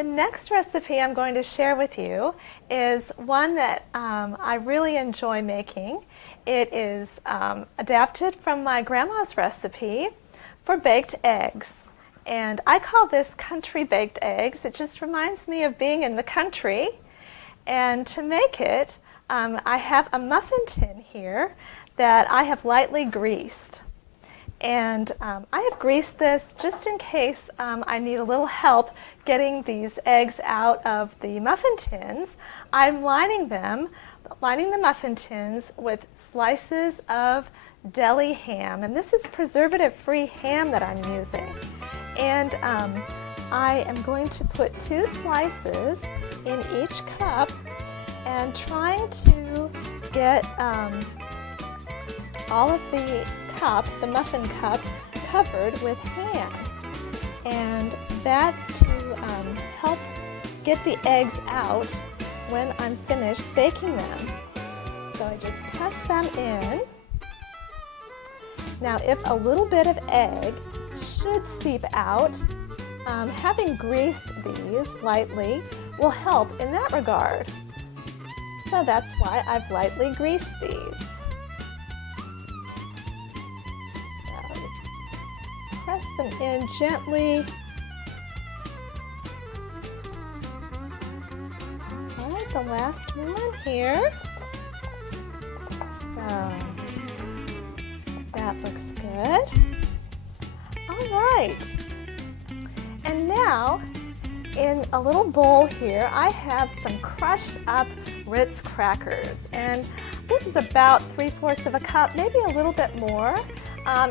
The next recipe I'm going to share with you is one that I really enjoy making. It is adapted from my grandma's recipe for baked eggs. And I call this country baked eggs. It just reminds me of being in the country. And to make it, I have a muffin tin here that I have lightly greased. And I have greased this just in case I need a little help getting these eggs out of the muffin tins. I'm lining the muffin tins with slices of deli ham. And this is preservative-free ham that I'm using. And I am going to put 2 slices in each cup and trying to get all of the muffin cup, covered with ham. And that's to help get the eggs out when I'm finished baking them. So I just press them in. Now if a little bit of egg should seep out, having greased these lightly will help in that regard. So that's why I've lightly greased these. Press them in gently. All right, the last one here. So that looks good. All right. And now, in a little bowl here, I have some crushed up Ritz crackers. And this is about 3/4 of a cup, maybe a little bit more.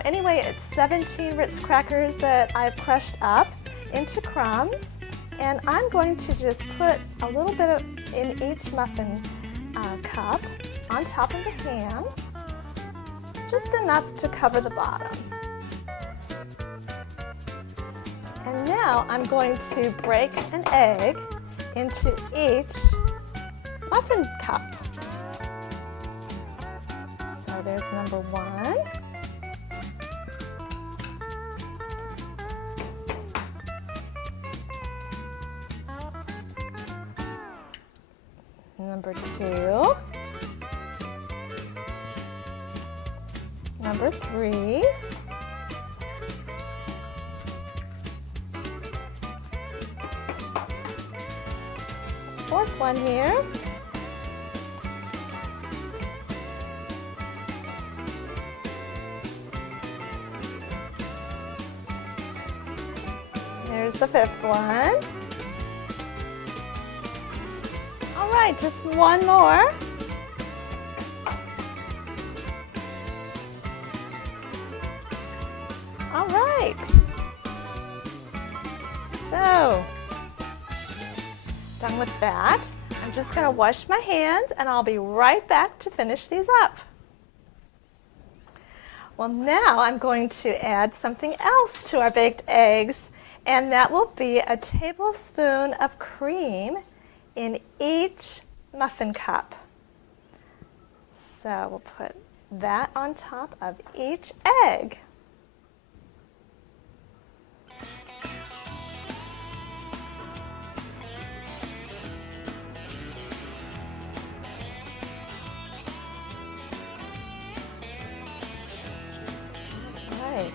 Anyway, it's 17 Ritz crackers that I've crushed up into crumbs, and I'm going to just put a little bit in each muffin cup on top of the ham, just enough to cover the bottom. And now I'm going to break an egg into each muffin cup. So there's number 1. Number 2, number 3, fourth one here, there's the 5th one. All right, just one more. All right. So, done with that. I'm just going to wash my hands and I'll be right back to finish these up. Well, now I'm going to add something else to our baked eggs, and that will be a tablespoon of cream in each muffin cup. So we'll put that on top of each egg. Right.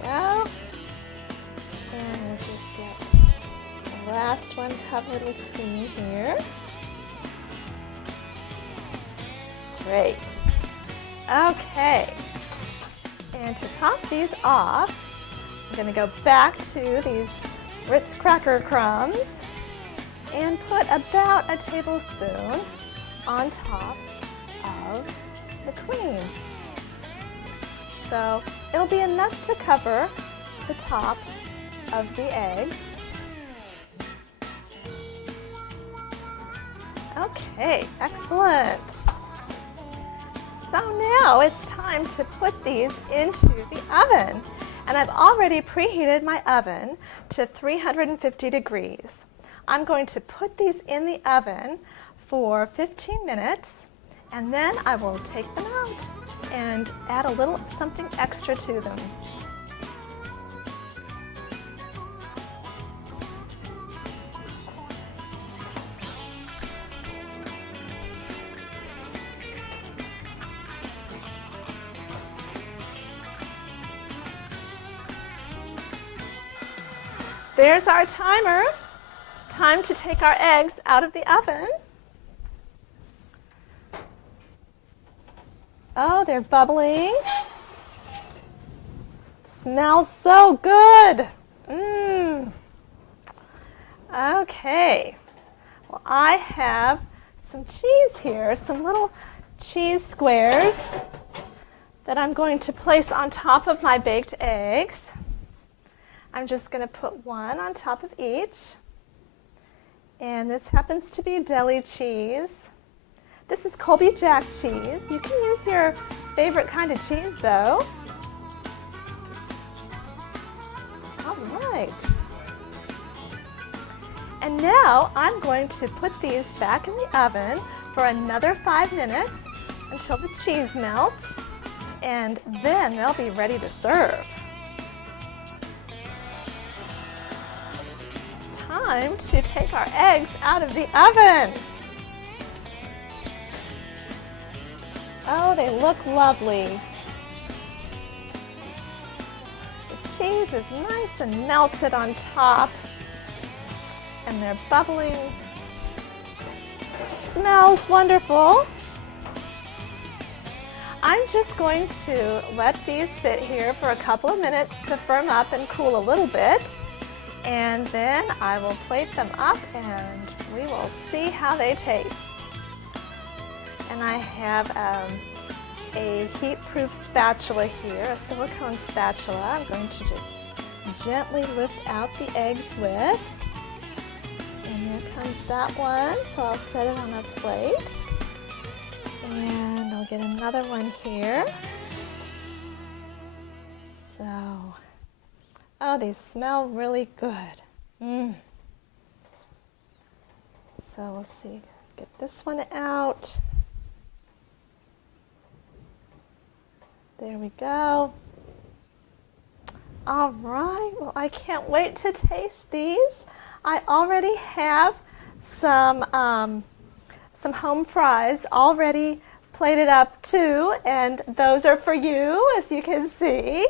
There we go. And we'll just get the last one covered with cream here. Great. Okay. And to top these off, I'm going to go back to these Ritz cracker crumbs and put about a tablespoon on top of the cream. So it'll be enough to cover the top of the eggs. Okay, excellent. So now it's time to put these into the oven. And I've already preheated my oven to 350 degrees. I'm going to put these in the oven for 15 minutes, and then I will take them out. and add a little something extra to them. There's our timer. Time to take our eggs out of the oven. Oh, they're bubbling. Smells so good. Okay. Well, I have some cheese here, some little cheese squares that I'm going to place on top of my baked eggs. I'm just going to put one on top of each. And this happens to be deli cheese. This is Colby Jack cheese. You can use your favorite kind of cheese though. All right. And now I'm going to put these back in the oven for another 5 minutes until the cheese melts, and then they'll be ready to serve. Time to take our eggs out of the oven. Oh, they look lovely. The cheese is nice and melted on top, and they're bubbling. Smells wonderful. I'm just going to let these sit here for a couple of minutes to firm up and cool a little bit. And then I will plate them up and we will see how they taste. And I have a heat-proof spatula here, a silicone spatula. I'm going to just gently lift out the eggs with. And here comes that one, so I'll set it on a plate. And I'll get another one here. So. Oh, these smell really good. So we'll see, get this one out. There we go. All right, well, I can't wait to taste these. I already have some home fries already plated up too, and those are for you, as you can see.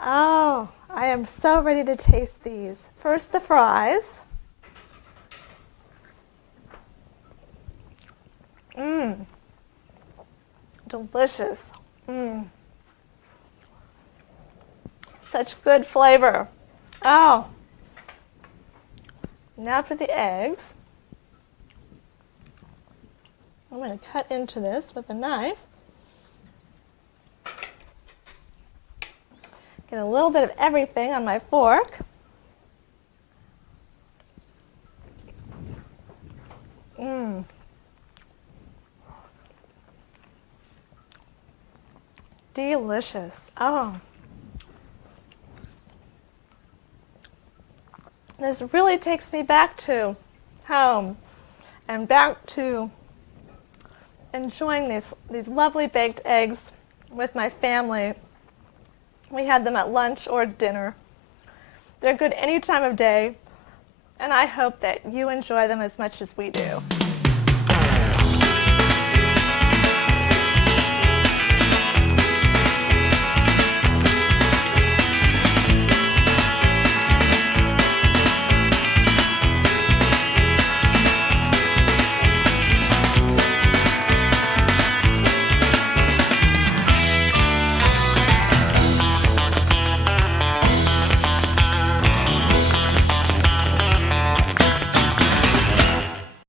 Oh, I am so ready to taste these. First, the fries. Delicious. Such good flavor. Oh. Now for the eggs. I'm going to cut into this with a knife. Get a little bit of everything on my fork. Delicious. Oh. This really takes me back to home and back to enjoying these lovely baked eggs with my family. We had them at lunch or dinner. They're good any time of day, and I hope that you enjoy them as much as we do.